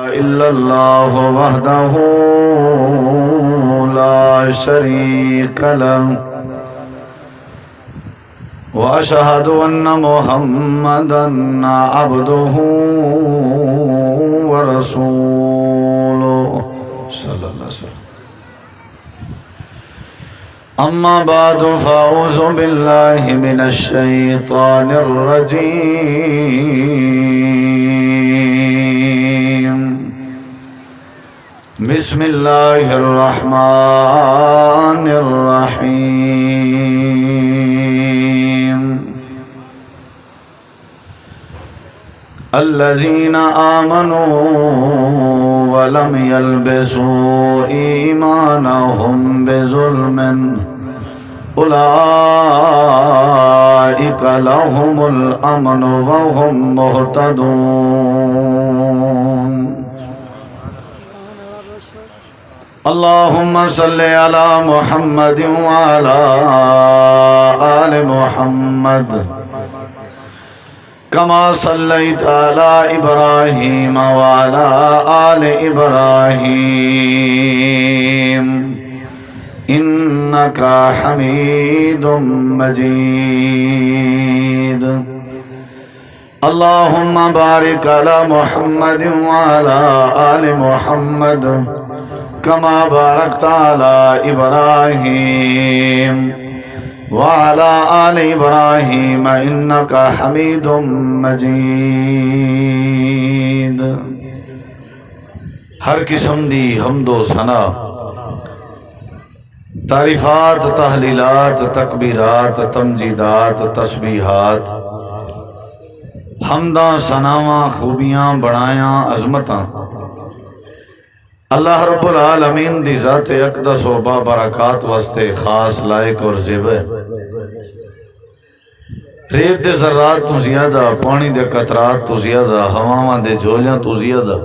إلا الله وحده لا شريك له وأشهد أن محمدا عبده ورسوله صلى الله عليه وسلم. أما بعد فأعوذ بالله من الشيطان الرجيم. بسم الله الرحمن الرحيم. الذين آمنوا ولم يلبسوا إيمانهم بظلم أولئك لهم الأمن وهم مهتدون. اللهم صل على محمد وعلى آل محمد كما صليت على إبراهيم وعلى آل إبراهيم إنك حميد مجيد. اللهم بارك على محمد وعلى آل محمد كما باركت على إبراهيم وعلى آل إبراهيم إنك حميد مجيد. ہر قسم دی حمد و ثنا، تعریفات، تحلیلات، تکبیرات، تمجیدات، تسبیحات، حمداں، ثناواں، خوبیاں، بڑایاں، عظمتاں اللہ رب العالمین دی ذات اقدس و بابرکات واسطے خاص لائق اور زیبہ. ریت دے ذرات تو زیادہ، پانی دے قطرات تو زیادہ، ہواواں دے جھولیاں تو زیادہ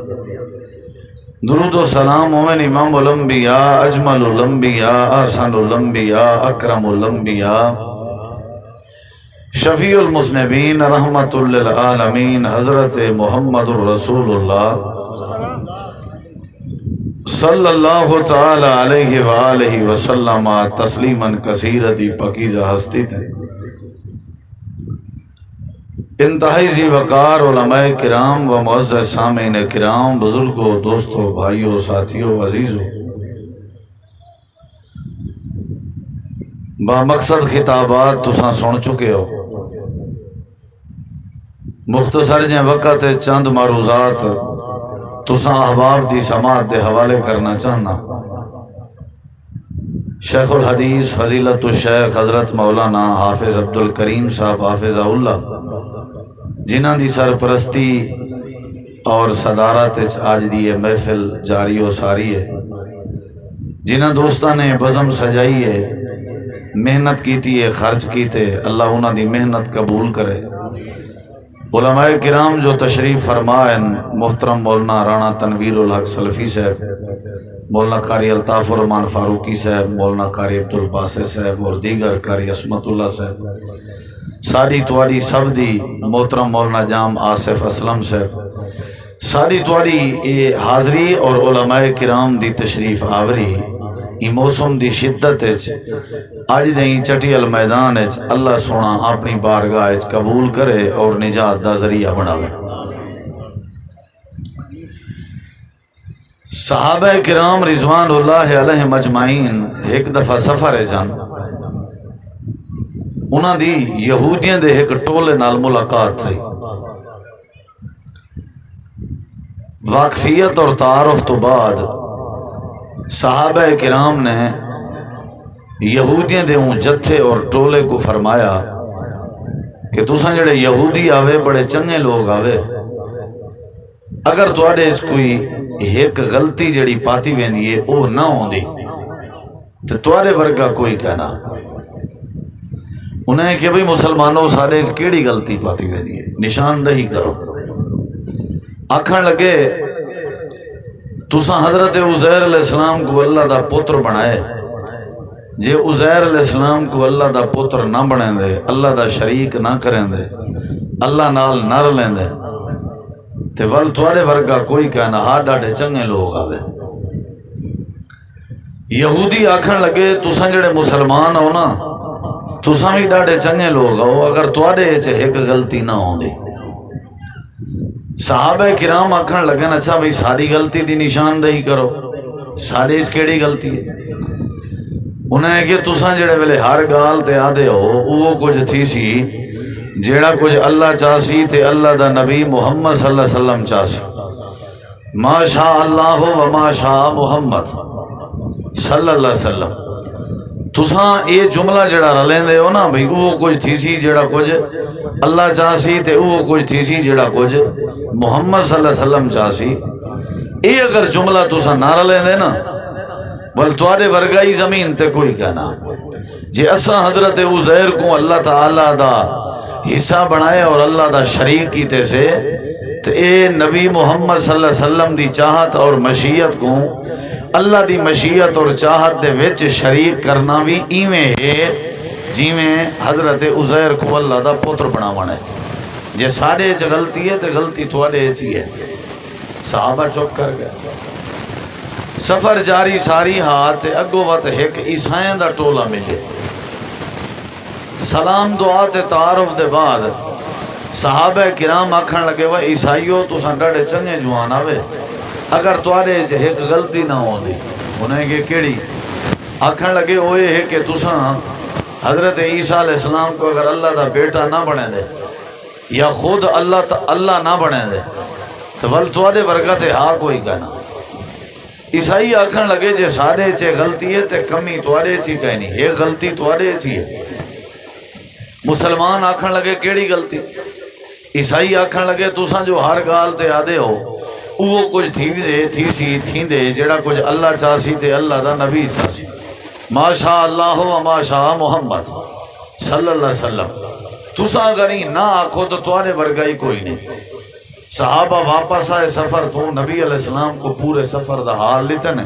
درود و سلام مومن امام الانبیاء، اجمل الانبیاء، احسن الانبیاء، اکرم الانبیاء، شفیع المذنبین، رحمت للعالمین، حضرت محمد الرسول اللہ صلی اللہ تعالی علیہ وآلہ وسلم تسلیما کثیرا دی پاکیزہ ہستی تھے. انتہائی ذی وقار علماء کرام و معزز سامعین کرام، بزرگوں، دوستوں، بھائیوں، ساتھیوں، عزیزوں، با مقصد خطابات تساں سن چکے ہو. مختصر جے وقت چند معروضات تساں احباب دی سماعت دے حوالے کرنا چاہنا. شیخ الحدیث فضیلت الشیخ حضرت مولانا حافظ عبدالکریم صاحب حافظہ اللہ، جنہ دی سرپرستی اور صدارت آج دی محفل جاری و ساری ہے، جنہ دوستاں نے بزم سجائی ہے، محنت کیتی ہے، خرچ کیتے، اللہ انہاں دی محنت قبول کرے. علماء کرام جو تشریف فرمائیں، محترم مولانا رانا تنویر الحق سلفی صاحب، مولانا قاری الطاف الرحمان فاروقی صاحب، مولانا قاری عبدالباسط صاحب اور دیگر قاری عصمت اللہ صاحب، ساری تواڈی سب دی محترم مولانا جام آصف اسلم صاحب، ساری تواڈی حاضری اور علماء کرام دی تشریف آوری ای موسم دی شدت اج دیں چٹیل میدان اللہ سونا اپنی بارگاہ قبول کرے اور نجات دا ذریعہ بناوے. صحابہ کرام رضوان اللہ علیہم اجمعین ایک دفعہ سفر جان، انہاں دی یہودیاں دے ایک ٹولے نال ملاقات تھی. واقفیت اور تعارف تو بعد صحابہ کرام نے یہودیاں دے اون جتھے اور ٹولے کو فرمایا کہ تساں جڑے یہودی آوے بڑے چنگے لوگ آوے، اگر تواڈے اس کوئی ایک غلطی جڑی پاتی ویندی ہے او نہ ہوندی تے تواڈے ورگا کوئی کہنا. انہیں کہ بھئی مسلمانوں سارے اس کیڑی غلطی پاتی ویندی ہے، نشاندہی کرو. آکھن لگے تساں حضرت عزیر علیہ السلام کو اللہ دا پتر بنائے، جے عزیر علیہ السلام کو اللہ دا پتر نہ بنیں دے، اللہ دا شریک نہ کریں دے، اللہ نال نہ رلیں دے، تے ول تھوڑے ورگا کوئی کہنا ہاں ڈاڑے چنگے لوگ آوے. یہودی آکھن لگے تساں جڑے مسلمان ہو نا تساں بھی ڈاڑے چنگے لوگ ہو اگر تھوڑے چ ایک غلطی نہ ہوندی. صحابہ کرام آکھن لگے اچھا بھئی ساری غلطی دی نشاندہی کرو، سارے چ کیڑی غلطی ہے؟ انہیں کہ تساں جڑے ویلے ہر گال تے آدھے ہو وہ کچھ تھی سی جیڑا کچھ اللہ چاسی تے اللہ دا نبی محمد صلی اللہ علیہ وسلم چاسی. ما شاء اللہ و ما شاء محمد صلی اللہ علیہ وسلم. تساں یہ جملہ جڑا رلیں دے ہو نا بھئی وہ کچھ تھی سی جڑا کچھ اللہ چاسی تے وہ کچھ تھی سی جڑا کچھ محمد صلی اللہ علیہ وسلم چاسی. یہ اگر جملہ تساں نہ رلیں دے نا بل تواڈے ورگائی زمین تے کوئی کہنا جے اساں حضرت عزیر کو اللہ تعالیٰ دا حصہ بنائے اور اللہ دا شریک کیتے سے تو اے نبی محمد صلی اللہ علیہ وسلم دی چاہت اور مشیت کو اللہ دی مشیت اور چاہت دے وچ شریک کرنا بھی ایویں ہے جیویں حضرت عزیر کو اللہ دا پتر بناونا ہے. جے سارے چ غلطی ہے تو غلطی تواڈے چ ہی ہے. صحابہ چپ کر گئے. سفر جاری ساری ہاتھ اگو وقت ایک عیسائیں دا ٹولا ملے. سلام دعا تے تعارف دے بعد صحابہ کرام آکھن لگے وہ عیسائیوں تساں ڈاڑے چنگے جوان آوے اگر تواڈے چ ایک غلطی نہ ہوندی. انہیں کہ کیڑی؟ آکھن لگے وہ یہ ہے کہ تساں حضرت عیسیٰ علیہ السلام کو اگر اللہ دا بیٹا نہ بنے دے یا خود اللہ نہ بنے دے تو ول تواڈے ورگا تے ہاں کوئی کہنا. عیسائی آکھن لگے جے سارے چے غلطی ہے تے کمی تواڈے چی کہنی ایک غلطی تواڈے چی ہے. مسلمان آکھن لگے کیڑی غلطی؟ عیسائی آکھن لگے تساں جو ہر گال تے آدھے ہو وہ کچھ تھی دے جڑا کچھ اللہ چاسی تے اللہ دا نبی چاسی. ما شاء اللہ و ما شاء محمد صلی اللہ علیہ وسلم. تساں اگر نہ آکھو تو تواڈے ورگائی کوئی نہیں. صحابہ واپس آئے سفر تو نبی علیہ السلام کو پورے سفر دا حال لیتے ہیں.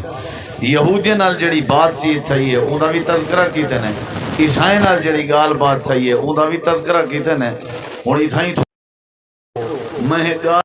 یہودی نال جڑی بات چیت تھی ہے اوندا بھی تذکرہ کیتے ہیں. عیسائی نال جڑی گال بات تھی ہے اوندا بھی تذکرہ کیتے ہیں. ہن تھائی میں گال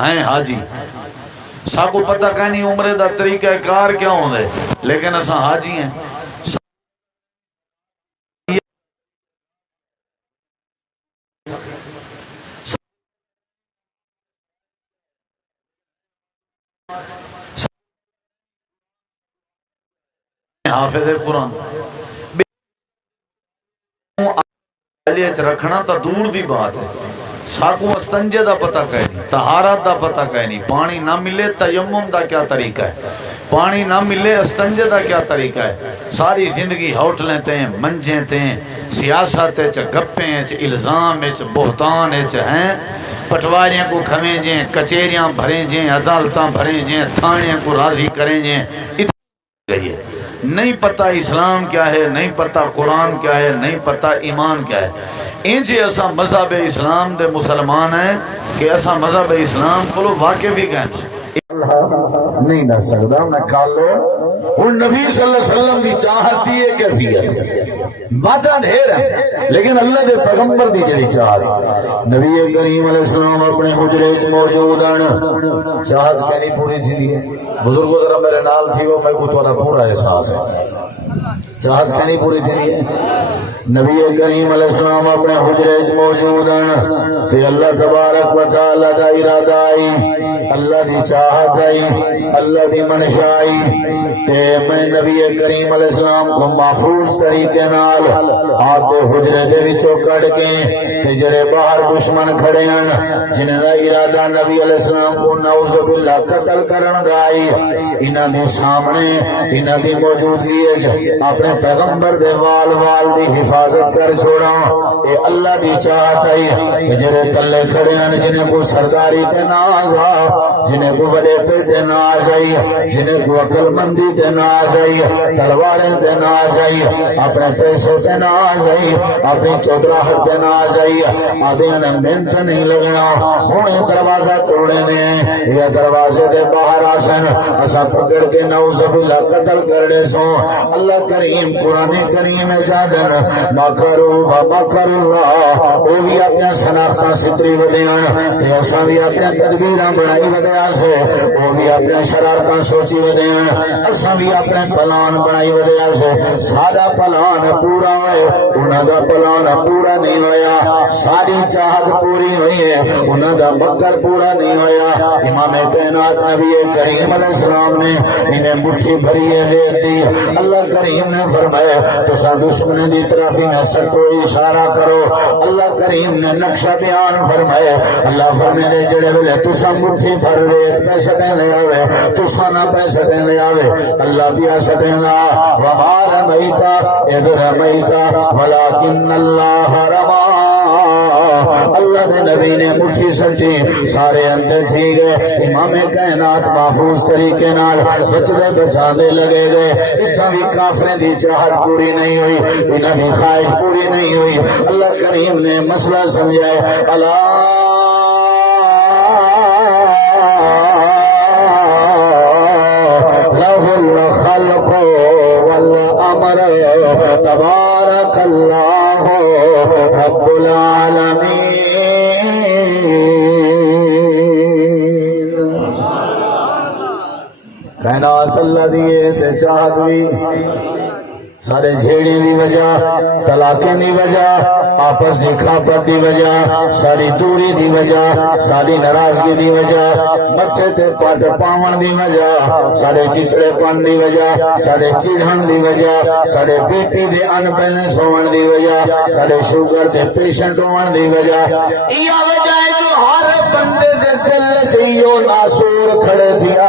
ہیں حاجی ساکو پتہ کہنی عمرے دا طریقہ کار کیا ہوں دے لیکن اساں حاجی ہیں. حافظ قرآن رکھنا تا دور دی بات ہے. ساکو استنجے دا پتہ کہنی طہارت دا پتہ کہنی پانی نہ ملے تیمم دا کیا طریقہ ہے پانی نہ ملے استنجے دا کیا طریقہ ہے. ساری زندگی ہوٹلیں تیں منجیں تیں سیاست گپیں الزام بہتان ہیں پٹواریاں کو کھویں جیں کچہریاں بھریں جیں عدالتاں بھریں جیں تھانے کو راضی کریں جیں. گئی ہے نہیں پتہ اسلام کیا ہے نہیں پتہ قرآن کیا ہے نہیں پتہ ایمان کیا ہے. انجے اسا مذہب اسلام دے مسلمان ہیں کہ اسا مذہب اسلام کو واقف ہی کہیں نہیں نہ سکتا میں کالو اور نبی صلی اللہ علیہ وسلم کی چاہت دی ایک کیفیت ہے باتاں ڈھیر ہیں لیکن اللہ دے پیغمبر دی جڑی چاہت نبی کریم علیہ السلام اپنے حجرے وچ موجود ہیں چاہت کہنی پوری تھی دی ہے. بزرگوں ذرا میرے نال تھی وہ میں کو تھوڑا پورا احساس ہے چاہت کہنی پوری تھی نبی کریم علیہ السلام اپنے حجرے موجود ہیں تے اللہ تبارک و تعالی دا ارادہ آئی اللہ دی چاہت آئی اللہ دی منشا آئی تے میں نبی کریم علیہ السلام کو محفوظ طریقے نال آپ دے حجرے دے وچوں کڈ کے تے جڑے باہر دشمن کھڑے ہیں جنہاں دا ارادہ نبی علیہ السلام کو نعوذ باللہ قتل کرن دا آئی انہاں دے سامنے انہاں دی موجودگی وچ اپنے پیغمبر دے وال دی حفاظت کر چھوڑا اے اللہ دی چاہت آئی کہ جڑے تلے کھڑے ہیں جنہیں کو سرداری تے ناز آ جنہیں کو وڈے پہ تے ناز آئی جنہیں کو عقل مندی تے ناز آئی تلواریں تے ناز آئی اپنے پیسے تے ناز آئی اپنی چودراہٹ تے ناز آئی آدھے نے منٹ نہیں لگنا ہونے دروازہ توڑے نے یا دروازے دے باہر آسن اسا پکڑ کے نعوذ باللہ قتل کرنے سو اللہ کریم قرآن کریم جادن مکرو و مکر اللہ وہ بھی اپنے شناختہ ستری ودیان تے اسا بھی اپنے تدبیرہ بڑائی ودیا سے وہ بھی اپنے شرارتہ سوچی ودیان اسا بھی اپنے پلان بڑائی ودیا سے سادہ پلان پورا ہوئے انہاں دا پلان پورا نہیں ہویا ساری چاہت پوری ہوئی ہے انہاں دا مکر پورا نہیں ہویا امام کائنات نبی کریم علیہ السلام نے انہیں مٹھی بھری ہے دی اللہ کریم نے فرمایا تو سا دشمن دی طرف انہیں سر کو اشارہ کرو اللہ کریم نے نقشہ بیان فرمایا اللہ فرمائے جڑے بلے تو سا مٹھی بھر ریت پیسے دینے آوے تو سا نہ پیسے دینے آوے اللہ بھی ایسے دینا وما رمیتا اذ رمیتا ولیکن اللہ رما اللہ دے نبی نے مٹھی سمجھی سارے اندر تھی گئے امام کائنات محفوظ طریقے نال بچے بچا دے لگے گئے اتنا بھی کافریں دی چاہت پوری نہیں ہوئی انہاں دی خواہش پوری نہیں ہوئی اللہ کریم نے مسئلہ سمجھائے اللہ لہ الخلق والامر تبارک اللہ رب العالمین کائنات اللہ دیئے تے چاہت ہوئی سارے جھیڑی دی وجہ طلاقیں دی وجہ آپس دی کھاپت دی وجہ ساری دوری دی وجہ ساری ناراضگی دی وجہ بچے تے پٹ پاون دی وجہ سارے چچڑے پن دی وجہ سارے چڑھن دی وجہ سارے بی پی دے ان بیلنس ہون دی وجہ سارے شوگر دے پیشنٹ ہون دی وجہ یہ وجہ ہے جو ہر بندے دے دل چیو ناسور کھڑے تھیا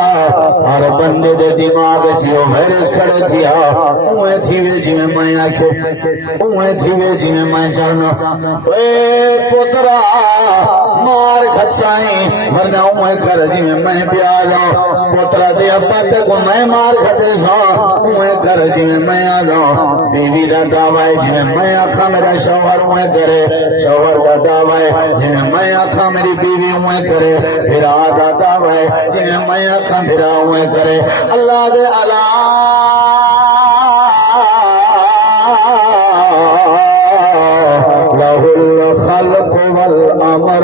ہر بندے دے دماغ چیو وائرس کھڑے تھیا اوہ تھی وے جی میں میں آکھے اوہ تھی وے جی میں چاہنا اے پترا مار کھچائیں ورنہ اوہ کر جی میں پیا جاؤں پترا دے اپنے کو میں مار کھتے سا اوہ کر جی میں آ جاؤں بیوی دا دعوی جی میں آکھا میرا شوہر اوہ کرے شوہر دا دعوی جی میں آکھا میری بیوی اوہ کرے پھر آدھا دعوی جی میں آکھا پھر اوہ کرے اللہ دے لہ الخلق والامر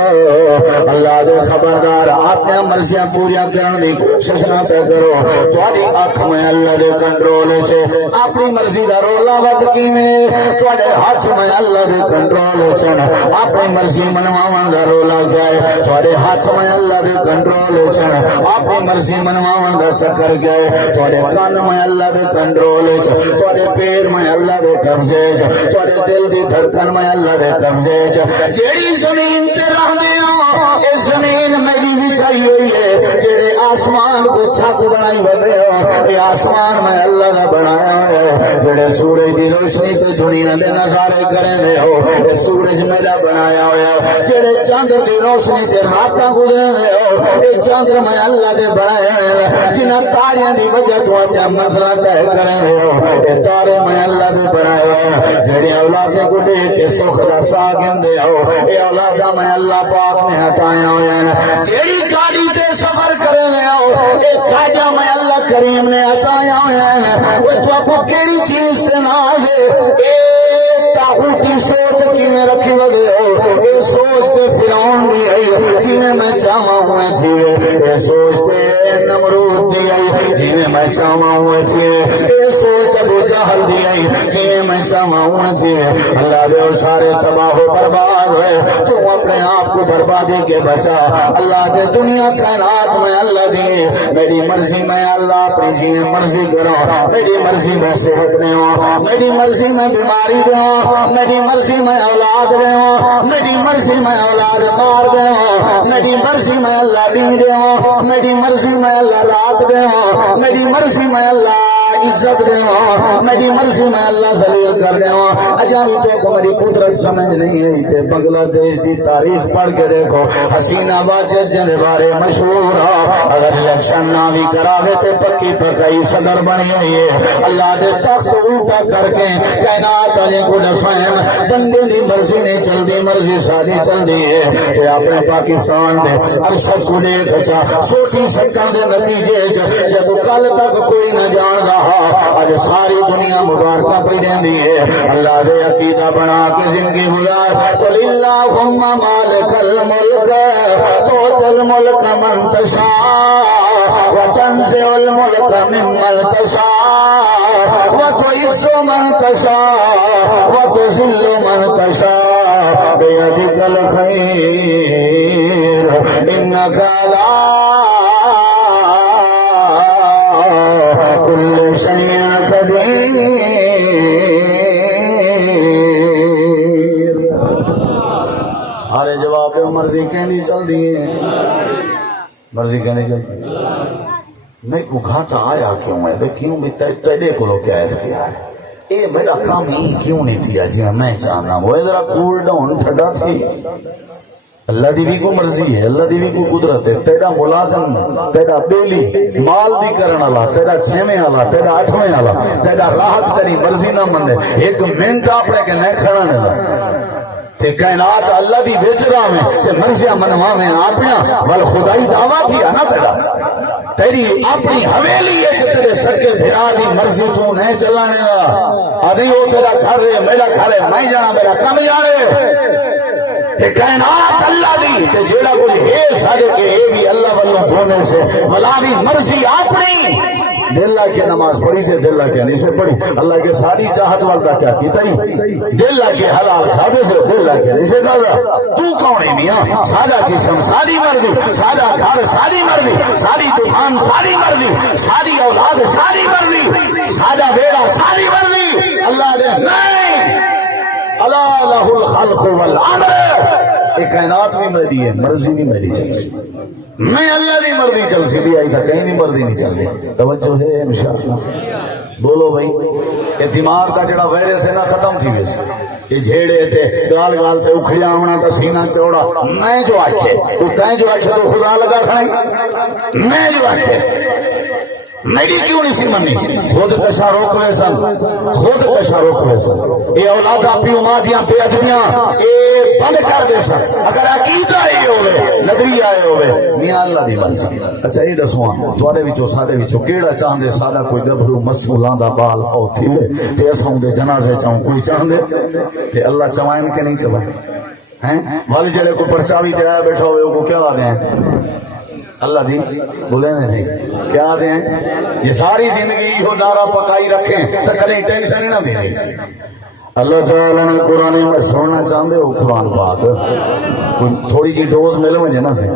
اللہ دے خبردار اپنے مرضیاں پوریا کرن دی کوشش نہ پہ کرو تواڈی اکھ میں اللہ دے کنٹرول چھے اپنی مرضی دا رولا وت کیویں تواڈے ہاتھ میں اللہ دے کنٹرول چھے اپنی مرضی منواون دا رولا کیا ہے تواڈے ہاتھ میں اللہ دے کنٹرول چھے اپنی مرضی منواون دا چکر کیا ہے تواڈے کان میں اللہ دے کنٹرول چھے تواڈے پیر میں اللہ دے قبضے چھے تواڈے دل دی دھڑکن میں اللہ دے قبضے چھے جیڑی زمین تے رہندے ہو اے زمین میری بچھائی ہوئی ہے جیڑے آسمان کو چھت بنائی بنے ہو اے آسمان میں اللہ نے بنایا ہے جیڑے سورج کی روشنی پہ دنیا دے نظارے کریں دے ہو اے سورج میرا بنایا ہوا جیڑے چاندر کی روشنی تے راتاں گزرے دے ہو اے چاندر میں اللہ نے بنایا ہے جنہاں تاریاں دی وجہ تو اپنا منزلہ طے کریں دے ہو اے تارے میں اللہ نے بنایا ہے جیڑے اولادیں کو دے کے سخ رسا گندے ہو اے اولادہ میں اللہ پاک نے ہٹایا ہوئے ہیں جیڑی گاڑی تے سفر کرے لے آؤ اے کاجہ میں اللہ کریم نے ہٹایا ہوئے ہیں وہ تو آپ کو کیڑی چیز تے ناز ہے اے تاغوتی سوچ کی میں رکھی وگے ہو اے سوچ تے فرعون دی آئی جی میں چاہاں ہوئے تھے اے سوچ تے نمرود دی آئی جی میں چاہاں ہوئے تھے اے سوچ ابو جہل دی آئی جی میں چاہاں ہوئے تھے اللہ دے سارے تباہ و برباد ہوئے تو اپنے آپ کو بربادی کے بچا اللہ دے دنیا کائنات میں اللہ دیے میری مرضی میں اللہ اپنی جی میں مرضی کرو میری مرضی میں صحت میں ہو میری مرضی میں بیماری دے ہو میری مرضی میں اولاد دے ہو میری مرضی میں اولاد مار دے ہو میری مرضی میں اللہ دین دے ہو میری مرضی میں اللہ رات دے ہو میری مرضی میں اللہ عزت دے ہو میری مرضی میں اللہ ذلیل کر دے ہو اجاوی تو کو میری قدرت سمجھ نہیں ہے تے بنگلہ دیش دی تاریخ پڑھ کے دیکھو حسینہ واجد جن بارے مشہور ہو اگر الیکشن نہ بھی کراوے تے پکی پکائی صدر بنی ہوئی ہے اللہ دے تخت الٹا کر کے کائنات والے کو دسائیں بندے دی مرضی نہیں چلدی مرضی ساری چلدی ہے تے اپنے پاکستان دے ارشد کو دیکھ چا سوچی سکن دے نتیجے جب کل تک کوئی نہ جان رہا آج ساری دنیا مبارکہ پہ رہندی ہے اللہ دے عقیدہ بنا کے زندگی گزار قل اللہم مالک الملک تؤتی الملک من تشاء وتنزع الملک ممن تشاء وتعز من تشاء وتذل من تشاء بیدک الخیر انک علی کل شیء قدیر سارے جواب مرضی کہنی چل دیئے مرضی کہنی چل دیئے میں کو گھاٹا آیا کیوں ہے بے کیوں بھی تیڑے کو لو کیا اختیار ہے اے میرا کام ہی کیوں نہیں تھیا جی میں چاہنا وہ ذرا کول ڈاؤن ٹھڈا تھی اللہ دی بھی کو مرضی ہے اللہ دی بھی کو قدرت ہے تیرا ملازم تیرا بیلی مال دی کرن والا تیرا 6ویں والا تیرا 8ویں والا تیرا راحت تیری مرضی نہ مندے ایک منٹ اپنے کے نہ کھڑا نہیں تے کائنات اللہ دی بیچ رہا میں تے مرضیاں منوا میں اپنا ول خدائی دعویٰ تھی نا تیرا تیری اپنی حویلی ہے جو تیرے سکے بھرا دی مرضی تو نہیں چلانے گا ادھی وہ تیرا گھر ہے میرا گھر ہے میں جانا میرا کم جانے تے کائنات اللہ دی تے جیڑا کوئی ہے سارے کے اے بھی اللہ والوں بونے سے ولا بھی مرضی اپنی دل لا کے نماز پڑھی سے دل لا کے نہیں سے پڑھی اللہ کے ساری چاہت والا کیا کیتا ہی دل لا کے حلال کھادے سے دل لا کے نہیں سے کھادا تو کون ہے میاں سارا جسم ساری مرضی سارا گھر ساری مرضی ساری دکان ساری مرضی ساری اولاد ساری مرضی سارا بیڑا ساری مرضی اللہ دے نہیں اللہ لہ الخلق والامر ایک کائنات بھی میری ہے مرضی نہیں میری چلسی میں اللہ دی مرضی چلسی بھی آئی تھا کہیں نہیں مرضی نہیں چل رہی توجہ ہے انشاءاللہ بولو بھائی یہ دماغ کا جڑا وائرس ہے نا ختم تھی ویسے یہ جھیڑے تھے گال گال تے اکھڑیاں ہونا تا سینہ چوڑا میں جو آکھے تو تائیں جو آکھے تو خدا لگا کھڑیں میں جو آکھے میری کیوں نہیں سی منی خود کشا روک ویسا خود کشا روک ویسا اے اولادا پیو مادیاں بے ادبیاں اے بند کر ویسا اگر عقیدہ اے ہوئے نظری آئے ہوئے میاں اللہ دی مرضی اچھا یہ دسواں تواڈے وچوں ساڈے وچوں کیڑا چاہندے ساڈا کوئی گبرو مسئولاں دا بال فوت تھی ہوئے تے اساں دے جنازے چاہوں کوئی چاہندے تے اللہ چوائن کے نہیں چوائے ہیں والے جڑے کو پرچاوی دے آیا بیٹھا ہوئے کو کیا دیں اللہ دی بولے نہیں کیا دیں یہ ساری زندگی ہو نارا پکائی رکھیں تو کہیں ٹینشن نہ دیں اللہ تعالیٰ نے قرآن میں سننا چاہتے ہو قرآن پاک تھوڑی جی ڈوز ملے مجھے نا سے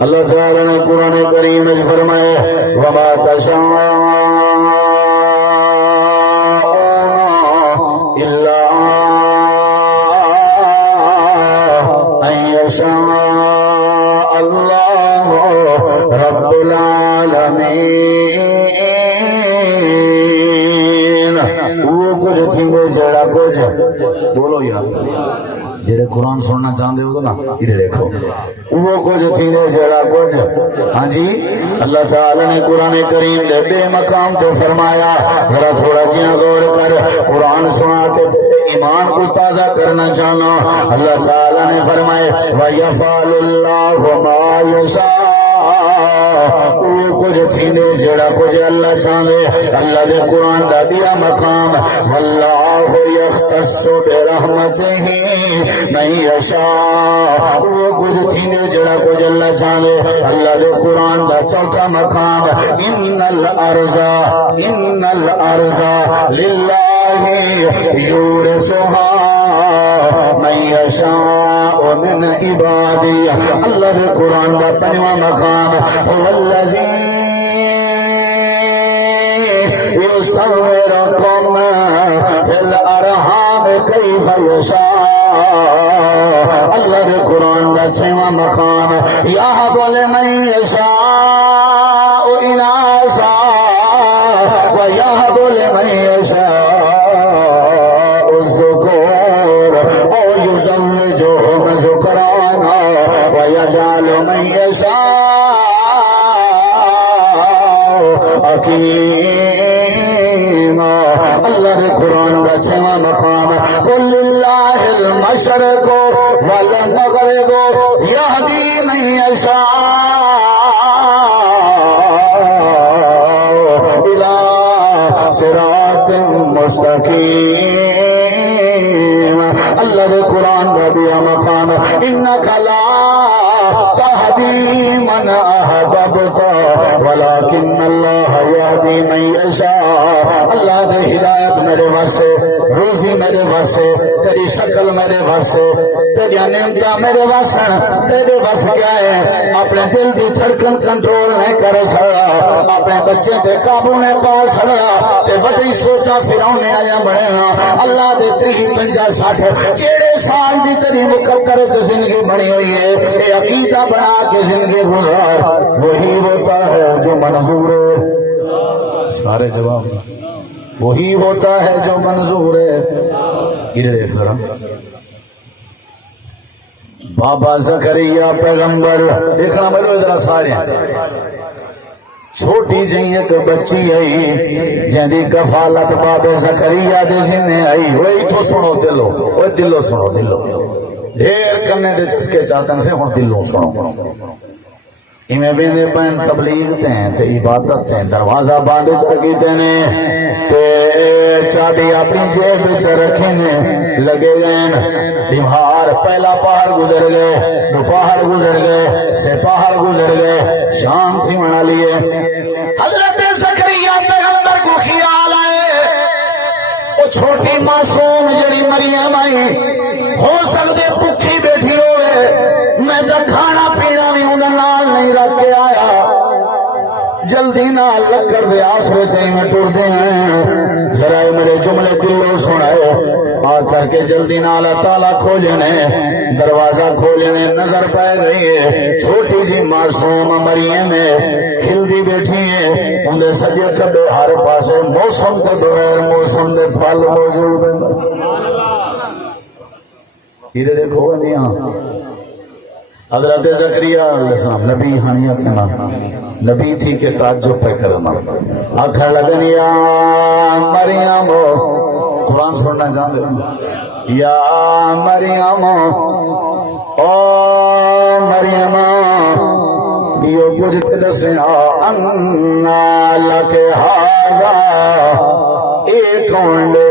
اللہ تعالیٰ نے قرآن کریم میں فرمائے وَمَا تَشَاءُونَ إِلَّا أَن يَشَاءَ اللَّهُ رب العالمین وہ کچھ تھی وہ جڑا کچھ بولو یار جڑے قرآن سننا چاہتے ہو تو نا ادھر دیکھو وہ کچھ تھی وہ جڑا کچھ ہاں جی اللہ تعالی نے قرآن کریم دے بے مقام تو فرمایا ذرا تھوڑا جہاں غور کر قرآن سنا کے ایمان کو تازہ کرنا چاہنا اللہ تعالی نے فرمائے وَيَفْعَلُ اللَّهُ مَا يَشَاءُ وہ کچھ تھیندے جڑا کچھ اللہ چاہے اللہ دے قرآن دا دیا مقام واللہ یختص برحمتہ من یشاء وہ کچھ تھیندے جڑا کچھ اللہ چاہے اللہ دے قرآن دا چوتھا مقام ان الارض للہ یورثها من یشاء من عبادی اللہ دے قرآن دا پنجواں مقام هو الذی یصورکم فی الارحام کیف یشاء اللہ دے قرآن دا چھواں مقام یہب لمن یشاء اناثا ویہب لمن یشاء الذکور او یزوجہم ذکرانا ویجعل من یشاء حکیما اللہ دے قرآن کا چھواں مقام قل للہ المشرق والمغرب یہدی من یشاء الى صراط مستقیم اللہ دے قرآن کا بھی مقام انکا لا تہدی من احببت ولكن اللہ یہدی من یشاء اللہ دے ہدایت میرے واسے روزی میرے واسے تیری شکل میرے واسے تیری نعمتاں میرے واسے تیرے واسے کیا ہے اپنے دل دی دھڑکن کنٹرول نہیں کر سکتا اپنے بچے تے قابو نہیں پا سکتا تے وڈی سوچا فرعون نے آیا بنے اللہ دے 30 50 60 جیڑے سال دی تیری مقرر زندگی بنی ہوئی ہے یہ عقیدہ بنا کے زندگی گزار وہی ہوتا ہے جو منظور ہے سارے جواب وہی ہوتا ہے جو منظور ہے ادھر دیکھ ذرا بابا زکریا پیغمبر دیکھنا میرے ادھر سارے چھوٹی جہی ایک بچی آئی جہاں کفالت بابے زکریا دے ذمہ آئی وہی تو سنو دلو وہ دلو سنو دلو ڈھیر کرنے دے چسکے چاہتے ہیں سے ہوں دلوں سنو ہمیں بیندے پین تبلیغ تے ہیں تے عبادت تے دروازہ باندے چاکیتے نے تے چابی اپنی جیب بچ رکھنے لگے گئے بیمار پہلا پہاڑ گزر گئے دو پہاڑ گزر گئے سے پہاڑ گزر گئے شام تھی منا لیے حضرت زکریا پیغمبر کو خیال آئے وہ چھوٹی معصوم جڑی مریم آئی ہو سکتے بھوکی بیٹھی ہوئے میں تو کھانا پینا بھی انہیں نال نہیں رکھ کے آیا جلدی نال لگ کر دے آسرے تے میں ٹر دے ہیں ذرا میرے جملے دلوں سنائے آ کر کے جلدی نال تالا کھولنے دروازہ کھولنے نظر پائے گئی ہے چھوٹی جی معصوم مریم کھل دی بیٹھی ہے انہیں سجے کبے ہر پاسے موسم کے بغیر موسم دے پھل موجود ہیں یہ دیکھو نہیں حضرت زکریا علیہ السلام نبی ہانیہ کے نام نبی تھی کہ تعجب پہ کرنا آکھا لگن یا مریم قرآن سننا جان دے یا مریم او مریم یہ کچھ تلسے انا لکے حاضا ایک اونڈے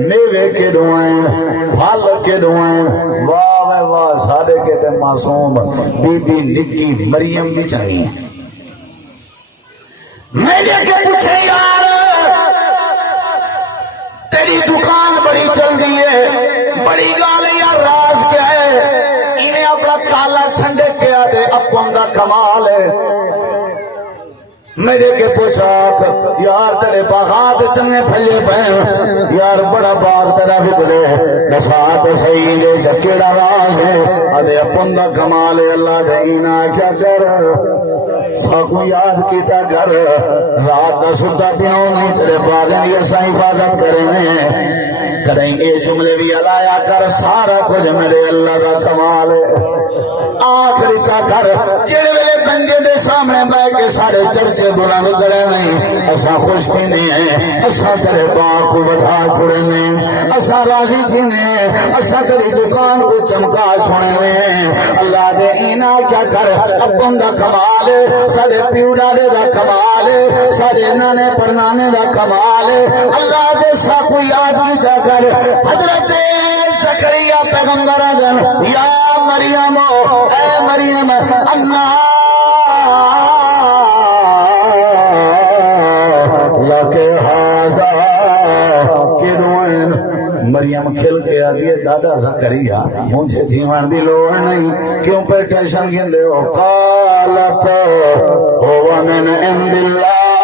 میوے کے ڈوائن پھل کے ڈوائن واہ واہ سارے کے تے معصوم بی بی نکی مریم بھی چاہیے میرے کے پوچھے یار تیری دکان بڑی چل رہی ہے بڑی گال یار راز کیا ہے انہیں اپنا کالا چھنڈے کیا دے اپن دا کمال ہے میرے کے پوچھا یار تیرے باغات چنے پھلے پہ یار بڑا باغ تیرا بکرے نسات صحیح دے چکیڑا راز ہے ادھے اپن دا کمال ہے اللہ دئینا کیا کر ساکو یاد کیتا کر رات دا ستا پیاؤں نہیں تیرے باغیں دی ایسا حفاظت کریں گے جملے بھی علایا کر سارا کچھ میرے اللہ دا کمال ہے آخری تا کر چڑ ویلے دنگے دے سامنے بہ کے سارے چرچے بلند کرنے اسا خوش تھینے اسا تیرے پاک کو بڑھا چھوڑنے اسا راضی تھینے اسا تیری دکان کو چمکا چھوڑنے اللہ دے اینا کیا کر اپن دا کمال سارے پیوڑا دے دا کمال سارے نانے پرنانے دا کمال اللہ دے سا کو یاد کیا کر حضرت زکریا پیغمبر آدم یا مریم اے مریم اللہ لکے حاضا کروین مریم کھل کے آدھی دادا زکریا مجھے جیوان دی لوڑ نہیں کیوں پہ ٹیشن گھندے ہو قالت ہوا من عند اللہ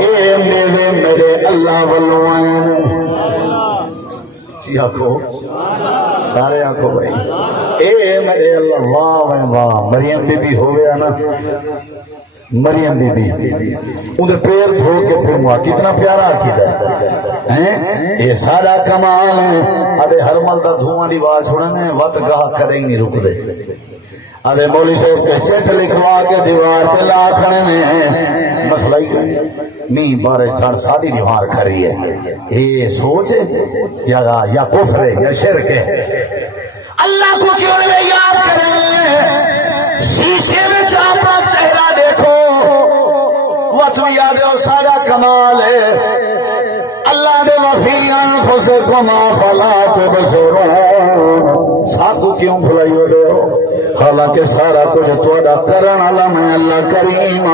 اے میرے اللہ والوائن جی آکھو سارے آکھو بھائی اے میرے اللہ واہ واہ مریم بی بی ہو گیا نا مریم بی بی انہیں پیر دھو کے پھر موا کتنا پیارا عقیدہ ہے یہ سارا کمال ہے آدھے ہر ملدہ دھواں دی آواز چھوڑنے وقت گاہ کھڑے ہی نہیں رک دے آدھے مولی صاحب کے چٹ لکھوا کے دیوار پہ لا کھڑے ہیں مسئلہ ہی کہیں نہیں بارے چھڑ سادی دیوار کھڑی ہے یہ سوچ ہے یا کفر ہے یا شرک ہے اللہ کو کیوں نہیں یاد کریں شیشے میں اپنا چہرہ دیکھو وقت یاد ہے سارا کمال ہے اللہ نے وفی انفسکم فلا تبصرون ساتھ کو کیوں بھلائی ہو دے ہو حالانکہ سارا کچھ توڑا کرن والا میں اللہ کریم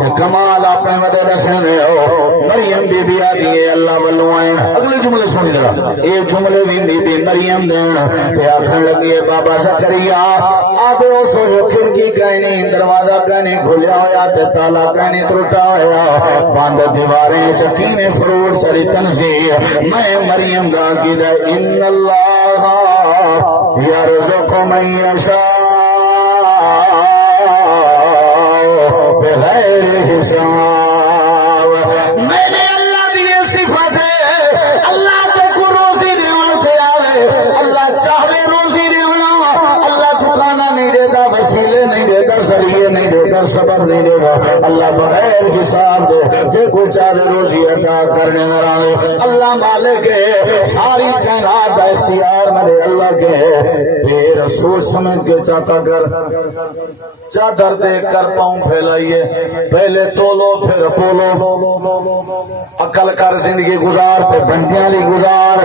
تے کمال اپنے مدد سے دے ہو مریم بی بی آدھی ہے اللہ والوائن اگلے جملے سنی ذرا یہ جملے بھی بی بی مریم دین تے آکھن لگی ہے بابا زکریا آدھے ہو سو جو کھڑکی کہنی دروازہ کہنی کھلیا ہویا تے تالا کہنی ترٹا ہویا باندھ دیواریں چکی میں فروٹ چلی تنزیح میں مریم دا کی دے ان اللہ یرزق من یشاء بغیر حساب میں نے اللہ دیئے صفت ہے اللہ چکو روزی دیوان تھے آلے اللہ چاہے روزی دیونا اللہ دکانہ نہیں دیتا وسیلے نہیں دیتا ذریعے نہیں دیتا سبب نہیں دیتا اللہ بغیر حساب دے جے کو چاہے روزی عطا کرنے نرائے اللہ مالک ہے ساری کائنات کا اختیار میرے اللہ کے پھر سوچ سمجھ کے چاہتا کر چادر دیکھ کر پاؤں پھیلائیے پہلے تولو پھر پولو عقل کر زندگی گزار تے بندیاں لی گزار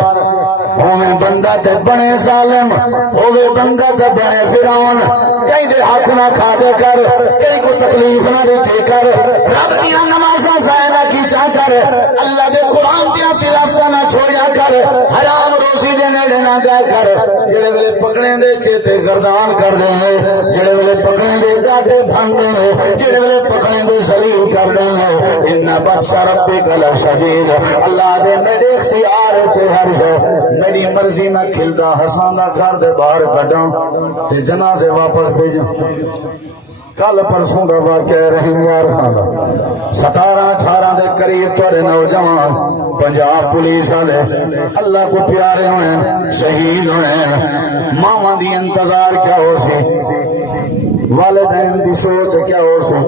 ہوئے بندہ تے بنے ظالم ہوئے بندہ تے بنے فرعون کئی دے حق نہ کھا دے کر کئی کو تکلیف نہ دیتے کر رب دیا نمازاں ضائع نہ کی چاہ کر اللہ دے قرآن دیا تلاوت نہ چھوڑیا کر حرام روزی دے نیڑے نہ گئے کر جڑے ویلے پکڑے دے چیتے گردان کر دے جڑے ویلے پکڑے دے ڈاٹے بھن دے جڑے ویلے پکڑے دے ذلیل کر دے ان بطش ربک لشدید اللہ دے میرے اختیار چے ہر شے میری مرضی میں کھلدا ہساندا کر دے باہر کڈاں تے جنازے واپس بھیجاں کل پرسوں دا واقعہ رحیم یار خان 17-18 دے قریب تورے نوجوان پنجاب پولیس والے اللہ کو پیارے ہوئے شہید ہوئے ماواں دی انتظار کیا ہو سی والدین دی سوچ کیا ہو سی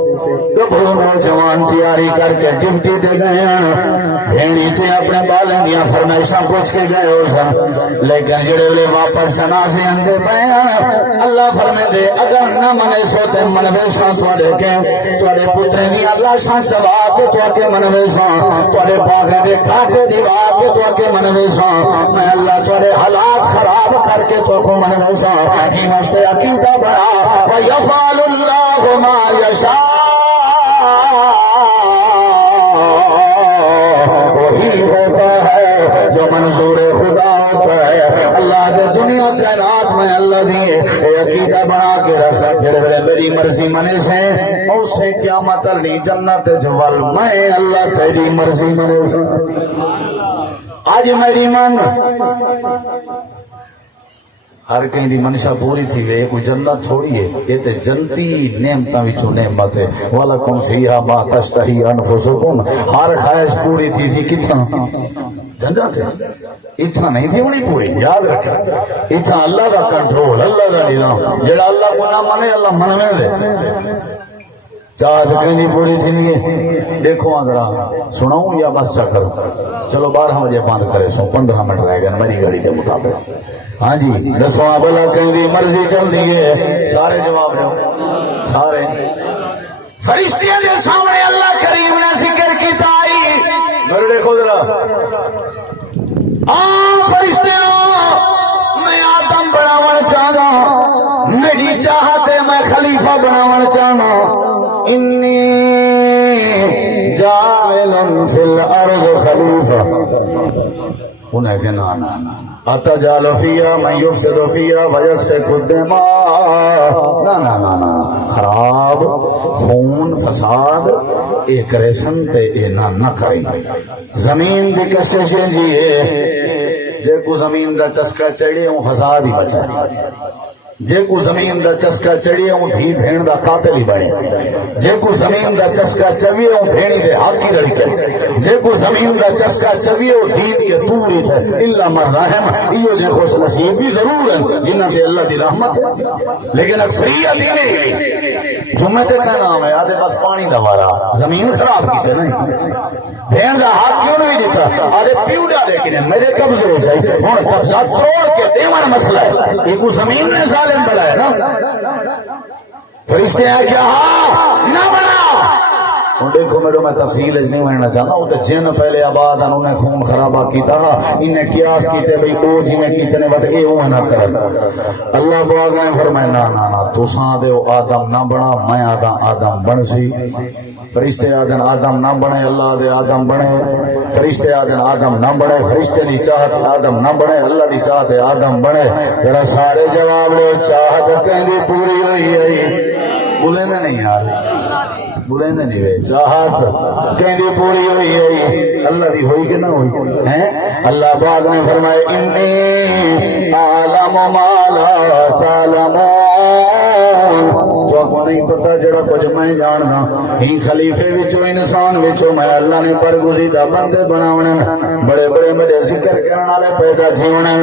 گبھرو نوجوان تیاری کر کے ڈیوٹی دے گئے ہیں بھینی تے اپنے بالیں دیا فرمائشاں پوچھ کے گئے ہو سن لیکن جڑے لے واپس جنازے اندے پئے ہیں اللہ فرمے دے اگر نہ منے سوتے منوے شاں تواڈے کے تواڈے پترے دی اللہ شاں چوا کے تواڈے منوے شاں تواڈے باغے دے کھاٹے دیوا کے تواڈے منوے شاں میں اللہ تواڈے حالات خراب کر کے تو کو منوے شاں ہی واسطے عقیدہ بڑا و یفعل اللہ ما یشاء وہی ہوتا ہے جو منظور خدا ہوتا ہے اللہ دے دنیا کائنات میں اللہ دیے عقیدہ بنا کے رکھ جڑے میری مرضی منے سے اور سے قیامت علی جنت جوال میں اللہ تیری مرضی منے سے آج میری من ہر کہیں دی منشا پوری تھی وے کوئی جنت تھوڑی ہے یہ تے جنتی نعمتاں وچوں نعمت ہے ولکم فیھا ما تشتہی انفسکم ہر خواہش پوری تھی سی کتنا جنت اتنا نہیں تھی ہونی پوری یاد رکھا اتنا اللہ کا کنٹرول اللہ کا نظام جڑا اللہ کو نہ مانے اللہ منوے دے چاہت کہیں پوری تھی نہیں دیکھو ذرا سناؤں یا بس چا کروں چلو 12 بجے بند کرے سو 15 منٹ رہ گئے میری گاڑی کے مطابق ہاں جی دسو بلا کہیں دی مرضی چل دی ہے سارے جواب دو سارے فرشتیاں کے سامنے اللہ کریم نے ذکر کیتا آئی میرے دیکھو ذرا فرشتیوں میں آدم بناون چاہنا میری چاہت ہے میں خلیفہ بناون چاہنا انی جائل فی الارض خلیفہ انہیں کہ نا نا نا اتجعل فیہا من یفسد فیہا ویسفک الدماء نا نا نا نا خراب خون فساد اے کرے سنتے اے نہ کریں زمین دی کششیں جیے جے کو زمین دا چسکا چڑھے ہوں فساد ہی بچا جے کو زمین دا چسکا چڑھے ہوں دھی بھین دا قاتل ہی بڑے جے کو زمین دا چسکا چویے ہوں بھینی دے حاکی لڑی کے جے کو زمین دا چسکا چویے ہوں دین کے توڑی تھے اللہ من رحم ایو جے خوش نصیب بھی ضرور ہیں جنہ تے اللہ دی رحمت ہے لیکن اکثریت ہی نہیں جمعتے کا نام ہے آدھے بس پانی دوارا زمین خراب کی تے نہیں بھین دا حق کیوں نہیں دیتا آدھے پیو ڈالے کہ میرے قبضے ہو جائے ہون قبضہ توڑ کے دیوان مسئلہ ہے ایک زمین نے ظالم بڑا ہے نا فرشتے ہیں کیا ہاں نہ بنا دیکھو میرے میں تفصیل نہیں ماننا چاہتا ہوں کہ جن پہلے آباد انہوں نے خون خرابہ کیتا انہیں قیاس کیتے بھئی او جی میں کیتنے بات اے وہ نہ کرن اللہ باغ نے فرمائے نا تو ساں دے آدم نہ بنا میں آدم بن سی فرشتے آدم نہ بنے اللہ دے آدم بنے فرشتے آدم نہ بنے فرشتے دی چاہت آدم نہ بنے اللہ دی چاہت آدم بنے ذرا سارے جواب لو چاہت کہیں پوری ہوئی ہے بولے نہیں یار بولے نہیں ہوئے چاہت کہیں پوری ہوئی ہے اللہ دی ہوئی کہ نہ ہوئی ہیں اللہ بعد میں فرمائے انی عالم ما لا تعلمون تو کو نہیں پتا جڑا کچھ میں جاننا ہی خلیفے وچوں انسان وچوں میں اللہ نے برگزیدہ بندے بناونے بڑے بڑے میرے ذکر کرنے والے پیدا تھیونے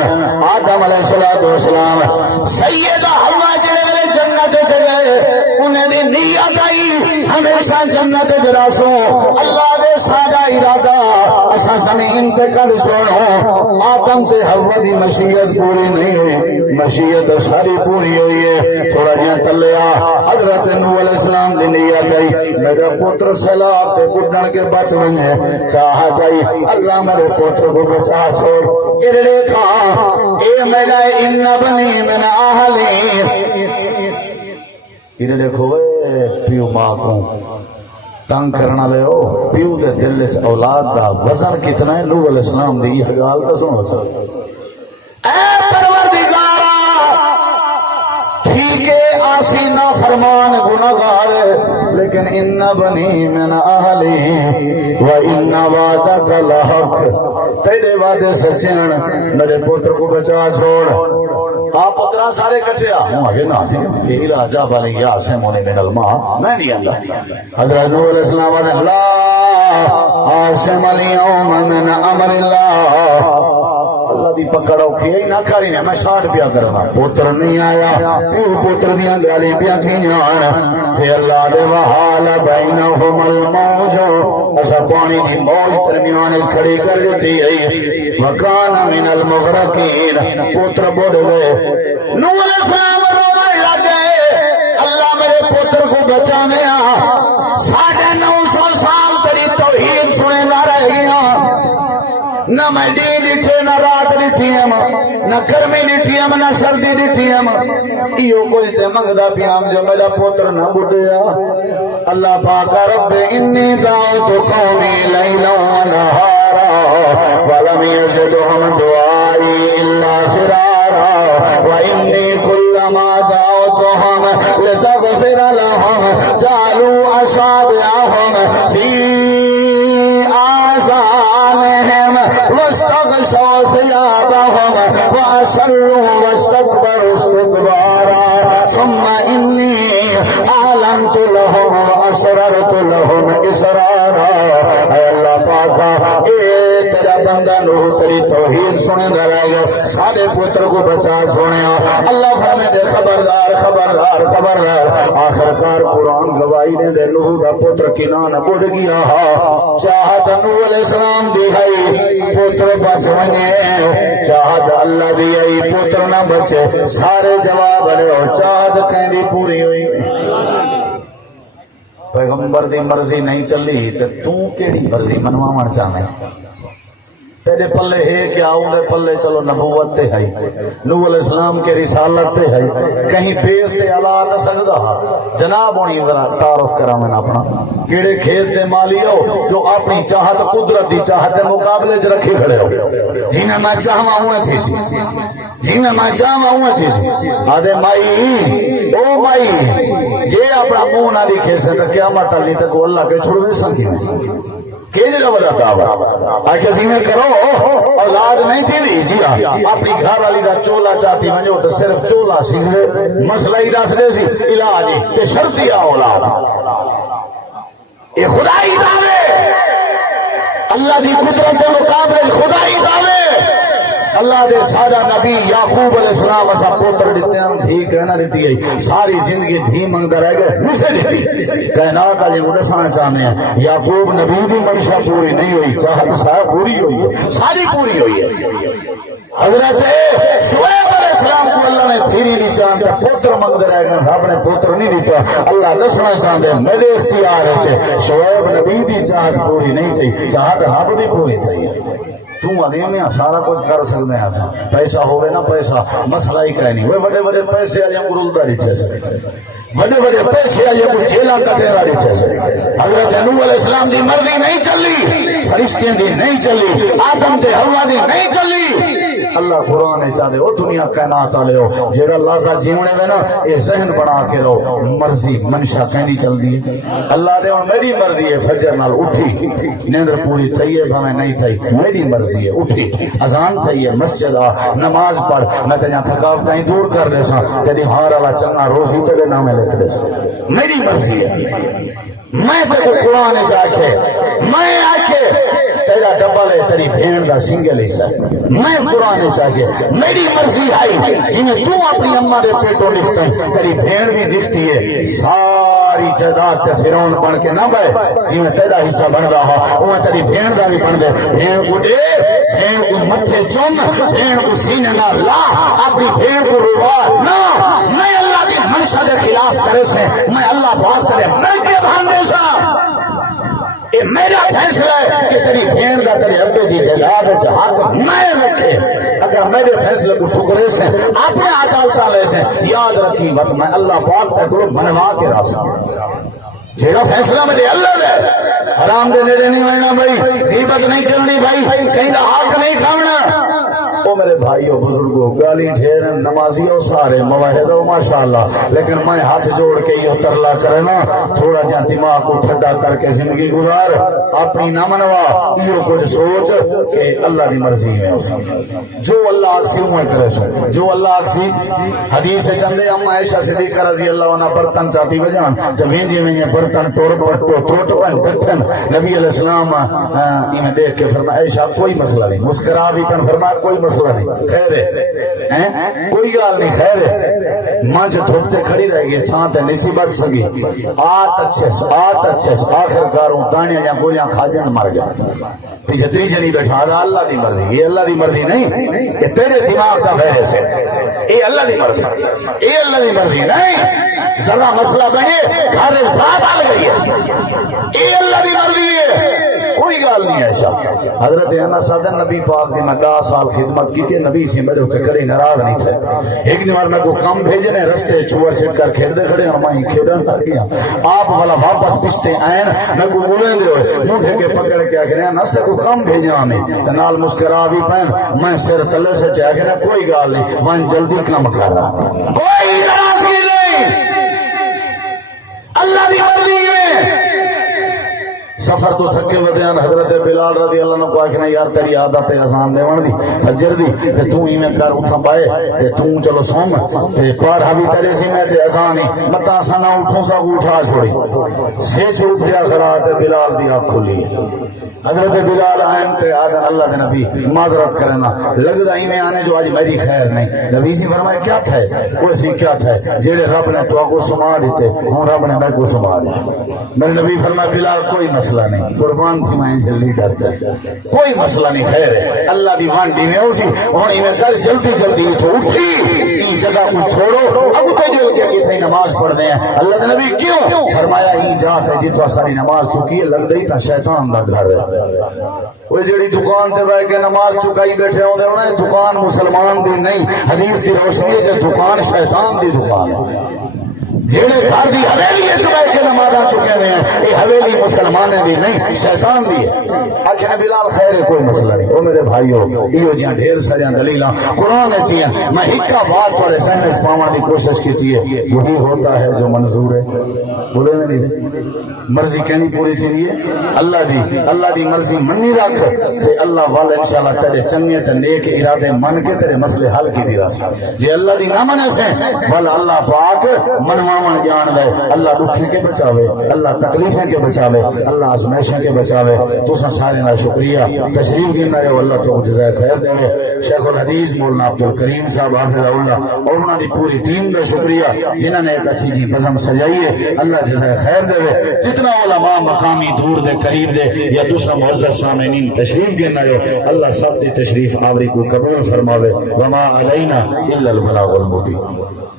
آدم علیہ السلام سیدہ حوا جڑے والے جنت چ گئے انہیں دی نیت آئی ہمیشہ جنت جراسو اللہ دے سادہ ارادہ اسا زمین تے کر چھوڑو آدم تے حوا دی مشیت پوری نہیں ہوئی مشیت ساری پوری ہوئی ہے تھوڑا جہاں تلیا حضرت نوح علیہ السلام دی نیت آئی میرا پتر سیلاب تے گڈن کے بچ ونجے چاہت آئی اللہ میرے پتر کو بچا چھوڑ ارڑے تھا اے میرا ان بنی من اہلی ارڑے کھوئے پیو ماں کو تنگ کرنا لے ہو پیو دے دل سے اولاد دا وزن کتنا ہے نوح علیہ السلام دی یہ حال کا سنو چاہتا اے پروردگارا ٹھیک ہے آسی نا فرمان گناہگار لیکن ان بنی من اہلی و ان وعدک لحق تیرے وعدے سچے میرے پتر کو بچا چھوڑ آپ پترہ سارے کٹھے ہوں آگے نا یہی راجہ بانی یا سیمونی من الماء میں نہیں اللہ حضرت نوح علیہ السلام علیہ اللہ آسم اليوم من امر اللہ اللہ دی پکڑو کھیئی نہ کھاری میں میں 60 پیا کرنا پتر نہیں آیا پیو پتر دیاں گالی پیا تھی جان تے اللہ دے وحال بینہم الموجو ایسا پانی دی موج درمیان اس کھڑی کر دیتی ہے وکان من المغرقین پتر بڑھ گئے نوح علیہ السلام رومن لگ گئے اللہ میرے پتر کو بچانے 950 سال تری توحید سنے نہ رہ گیا نہ میں دین لٹھے نہ رات لٹھی ہم نہ گرمی لٹھی ہم نہ سردی لٹھی ہم ایو کچھ دے منگدا پیام جو میرا پتر نہ بڑھیا اللہ پاک رب انی دعوت قومی لیلا و نہارا ولم یزدہم دعائی الا فرارا وانی کلما دعوتہم لتغفر لہم جعلوا اصابعہم فی آذانہم واستغشوا ثيابهم وأسروا واستكبروا استكبارا ثم إني أعلنت لهم وأسررت لهم إسرارا اے اللہ پاکا اے تیرا بندہ نوح سنے دا رہ گئے سارے پتر کو بچا سونے اللہ فرمے دے خبردار خبردار خبردار آخرکار قرآن گواہی نے دے نوح دا پتر کنان بڑھ گیا چاہت نوح علیہ السلام دی ہے پتر بچ ونے چاہت اللہ دی ہے پتر نہ بچے سارے جواب لے چاہت کہیں پوری ہوئی پیغمبر دی مرضی نہیں چلی تو کیڑی مرضی منواون چاہنے تیرے پلے ہے کیا اونڈے پلے چلو نبوت تے ہے نوح علیہ السلام کے رسالت تے ہے کہیں بیس تے اللہ تا سکتا جناب ہونی تعارف کرا میں اپنا کیڑے کھیت دے مالی ہو جو اپنی چاہت قدرت دی چاہت دے مقابلے چ رکھی کھڑے ہو جی میں چاہواں ہوں تھی سی جی میں چاہواں ہوں تھی سی آدھے مائی او مائی جے اپنا منہ نہ لکھے سے قیامت علی تک اللہ کے چھڑوے سنگی کہ جگہ بڑا دعویٰ آکھے زینے کرو اولاد نہیں تھی دی جی اپنی گھر والی دا چولا چاہتی میں جو تو صرف چولا سیکھے مسئلہ ہی رس دے سی علاجی تے شرطی اولاد یہ خدای دعوے اللہ دی قدرت کے مقابل خدای دعوے اللہ دے سادہ نبی یعقوب علیہ السلام اسا پوتر دیتے ہیں دھی کہنا دیتی ہے ساری زندگی دھی منگتا رہ گئے مجھے دیتی کائنات علی کو دسانا چاہنے ہیں یعقوب نبی دی منشا پوری نہیں ہوئی چاہت صاحب پوری ہوئی ہے ساری پوری ہوئی ہے حضرت شعیب علیہ السلام کو اللہ نے دھیری نہیں چاہتے پوتر منگتے رہ گئے رب نے پوتر نہیں دیتا اللہ دسنا چاہتے میرے اختیار ہے شعیب نبی دی چاہت پوری نہیں تھی چاہت رب بھی پوری تھی تو عظیم میں سارا کچھ کر سکتے ہیں پیسہ ہوئے نا پیسہ مسئلہ ہی کہیں نہیں وہ بڑے بڑے پیسے آجیں گرولدہ ریٹھے سے بڑے بڑے پیسے آجیں کوئی جیلہ کٹیرہ ریٹھے سے حضرت نوح علیہ السلام دی مرضی نہیں چلی فرشتیں دی نہیں چلی آدم تے حوا دی نہیں چلی اللہ قرآن چاہتے ہو دنیا کائنات والے ہو جیڑا لازا جیونے میں نا یہ ذہن بنا کے رہو مرضی منشا کہنی چل دی اللہ دے اور میری مرضی ہے فجر نال اٹھی نیندر پوری تھی ہے بھامے نہیں تھی میری مرضی ہے اٹھی اذان تھی ہے مسجد آ نماز پڑھ میں تیجا تھکاف کہیں دور کر دے سا تیری ہار اللہ چنگا روزی تیرے نامے لکھ دے سا میری مرضی ہے میں تے قرآن چاہے میں آکے تیرا ڈبل ہے تیری بھین کا سنگل حصہ میں قرآن چاہیے میری مرضی آئی جنہیں تو اپنی اماں دے پیٹوں لکھتا ہے تیری بھین بھی لکھتی ہے ساری جائیداد تے فرعون بن کے نہ بھائی جنہیں تیرا حصہ بن رہا وہ تیری بھین کا بھی بن دے بھین کو دے بھین کو متھے چوم بھین کو سینے نہ لا اپنی بھین کو روا نہ میں اللہ کی منشا کے خلاف کرے سے میں اللہ بات کرے میں کے بھاندے سا یہ میرا فیصلہ ہے کہ تیری بھین کا تیری ابے دی جائیداد حق میں رکھے اگر میرے فیصلے کو ٹکرے سے اپنے عدالتہ لے سے یاد رکھی بات میں اللہ پاک کا کرو منوا کے راستے جیڑا فیصلہ میرے اللہ دے حرام دے نیڑے نہیں ہونا بھائی غیبت نہیں کرنی بھائی کہیں دا حق نہیں کھانا او میرے بھائیو بزرگو گالی ڈھیر نمازیوں سارے مواحد ہو ماشاءاللہ لیکن میں ہاتھ جوڑ کے یہ ترلا کرنا تھوڑا جہاں دماغ کو ٹھنڈا کر کے زندگی گزار اپنی نہ منوا یہ کچھ سوچ کہ اللہ کی مرضی ہے جو اللہ اکسی میں کرے سو جو اللہ اکسی حدیث چندے اما عائشہ صدیقہ رضی اللہ عنہ برتن چاہتی وجان جب وینجی میں برتن ٹوٹ پن بٹھن نبی علیہ السلام انہیں دیکھ کے فرمایا عائشہ کوئی مسئلہ نہیں مسکرا بھی پن فرمایا کوئی مسئلہ نہیں خیر ہے کوئی گال نہیں خیر ہے ماں جو دھوپتے کھڑی رہ گئی چھانتے نسی بچ سکی آت اچھے آخر کاروں دانیاں یا گولیاں کھاجن مر گیا پیچھے تریجے نہیں بیٹھا اللہ دی مرضی یہ اللہ دی مرضی نہیں یہ تیرے دماغ کا بحث ہے یہ اللہ دی مرضی یہ اللہ دی مرضی نہیں ذرا مسئلہ بنے گھر بات آ گئی ہے یہ اللہ دی مرضی ہے کوئی گال نہیں ایسا حضرت انس صدر نبی پاک نے میں 10 سال خدمت کی تھی نبی سے میرے اوپر کڑے ناراض نہیں تھے ایک بار میں کو کم بھیجنے رستے چور چٹ کر کھیلتے کھڑے اور میں کھیلن لگ گیا آپ والا واپس پچھتے آئین میں کو بولیں دے ہوئے منہ کے پکڑ کے آخر نستے کو کم بھیجنا میں تنال مسکرا بھی پہن میں سر تلے سے چاہ کے کوئی گال نہیں میں جلدی کم کر رہا کوئی ناراضگی نہیں اللہ کی مرضی میں سفر تو تھکے ودیان حضرت بلال رضی اللہ عنہ کو آکھنا یار تیری عادت ہے اذان دیون دی فجر دی تے تو ہی میں کر اٹھا پائے تے تو چلو سوم تے پڑھا بھی تیرے سی میں تے اذان ہی متا سا نہ اٹھوں سا اٹھا چھوڑی سے چھوٹ گیا خرا تے بلال دی آنکھ کھلی حضرت بلال آئیں تے آدھر اللہ دے نبی معذرت کرنا لگدا ہی میں آنے جو آج میری خیر نہیں. نبی سی فرمائے کیا تھا وہ سی کیا تھا جیڑے رب نے تو کو سما دیتے ہوں رب نے میں کو سما دیتے. میرے نبی فرمائے بلال کوئی مسئلہ نہیں قربان تھی میں جلدی ڈرتا کوئی مسئلہ نہیں خیر ہے اللہ دی وانڈی میں اسی ہونی میں کر جلدی جلدی تو اٹھی این جگہ کو چھوڑو اب تو جو کہ کتنی نماز پڑھ دیں اللہ دے نبی کیوں فرمایا این جات ہے جی تو ساری نماز چکی ہے لگ رہی تھا شیطان دا گھر ہے. وہ جڑی دکان تے بیٹھ کے نماز چکائی بیٹھے ہوندے انہیں دکان مسلمان دی نہیں حدیث دی روشنی ہے کہ دکان شیطان دی دکان ہے. جڑے گھر دی حویلی وچ بیٹھ کے نماز چکے ہوئے ہیں یہ حویلی مسلمانوں دی نہیں شیطان دی ہے. آخر بلال خیر ہے کوئی مسئلہ نہیں. او میرے بھائیو یہ جہاں ڈھیر سارے دلیلاں قرآن چ ہیں میں ہکا بات تھوڑے ذہن وچ پاون دی کوشش کیتی ہے وہی ہوتا ہے جو منظور ہے. بولے نہیں مرضی کہنی پوری تھی ہے اللہ دی مرضی منی رکھ تے اللہ والے انشاءاللہ تیرے چنگے تے نیک ارادے من کے تیرے مسئلے حل کی دی راس جے اللہ دی نہ منے سے بل اللہ پاک منواون جان دے اللہ دکھیں کے بچاوے اللہ تکلیفیں کے بچاوے اللہ آزمائشیں کے بچاوے. تساں سارے نا شکریہ تشریف گن آئے اللہ تو جزائے خیر دے. شیخ الحدیث مولانا عبدالکریم صاحب حافظ اللہ اور انہاں دی پوری ٹیم دا شکریہ جنہاں نے ایک اچھی جی بزم سجائی ہے اللہ جزائے خیر دے. جتنا علماء مقامی دور دے قریب دے یا دوسرا معزز سامعین تشریف گن آئے اللہ سب دی تشریف آوری کو قبول فرماوے. وما علینا الا البلاغ المبین.